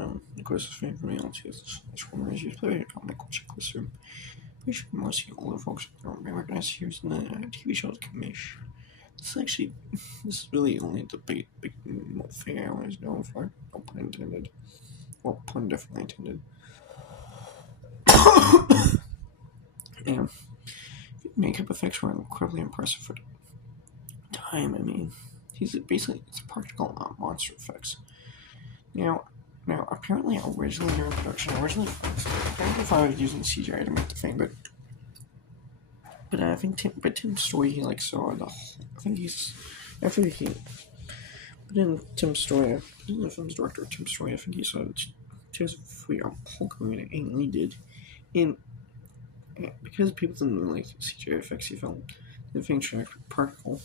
of course, his favorite reality is Transformers. He's played on Michael Chiklis, who pretty sure most of the older folks may recognize he was in the TV show Commish. This is really only the big thing I always know for. No pun intended. Well, pun definitely intended. And makeup effects were incredibly impressive for the time. I mean, it's practical monster effects. Now, apparently, originally during production, apparently thought I was using CGI to make the thing, but I think Tim's story, he like saw the whole, I think he's, after he, but in Tim's story, the film's director, Tim's story, I think he saw Tim's Hulk movie that Ang Lee did, and because people didn't really like CGI effects, he felt the thing should be practical,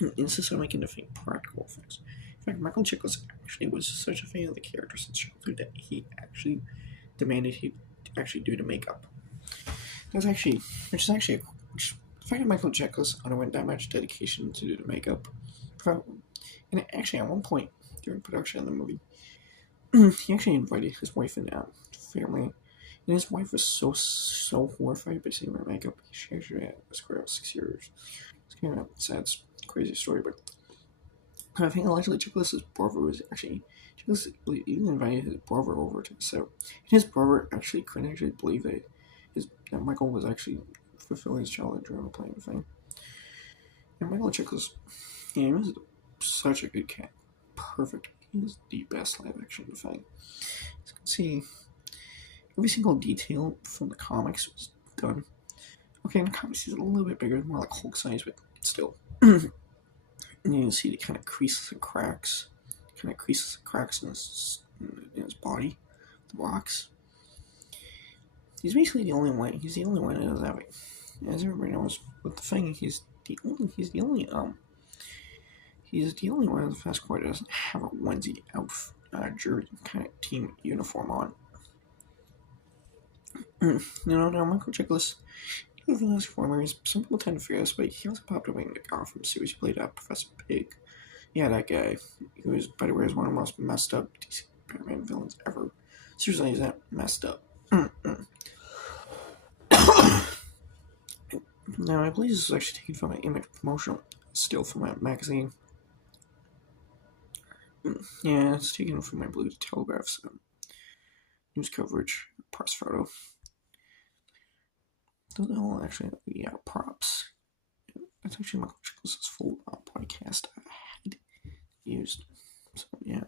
and insisted on making the thing practical effects. In fact, Michael Chiklis actually was such a fan of the character since childhood that he actually demanded he actually do the makeup. The fact that Michael Chiklis underwent that much dedication to do the makeup, and actually at one point during production of the movie, he actually invited his wife and family, and his wife was so horrified by seeing my makeup. She actually had this girl 6 years. It's kind of a sad, crazy story, but I think allegedly Chiklis' brother was actually even invited his brother over to the set. And his brother actually couldn't actually believe that Michael was actually fulfilling his childhood dream of playing the thing. And Michael Chiklis, he was such a good cat. Perfect. He was the best live action of the thing. As you can see, every single detail from the comics was done. Okay, in the comics he's a little bit bigger, more like Hulk size, but still. And you can see the kind of creases and cracks in his body, the box. He's basically the only one. He's the only one that does have it. As everybody knows, with the thing, he's the only one in the Fast Four that doesn't have a onesie jersey kind of team uniform on. Now Michael Chiklis, even in his former, some people tend to fear this, but he also popped up in the Gotham series. He played Professor Pig. Yeah, that guy. He was, by the way, one of the most messed up DC Batman villains ever. Seriously, he's that messed up. Now, I believe this is actually taken from an image promotional still from a magazine. Yeah, it's taken from, I believe, the Telegraph's news coverage, press photo. Those are all actually props. That's actually Michael Chiklis' full podcast I had used. So, yeah.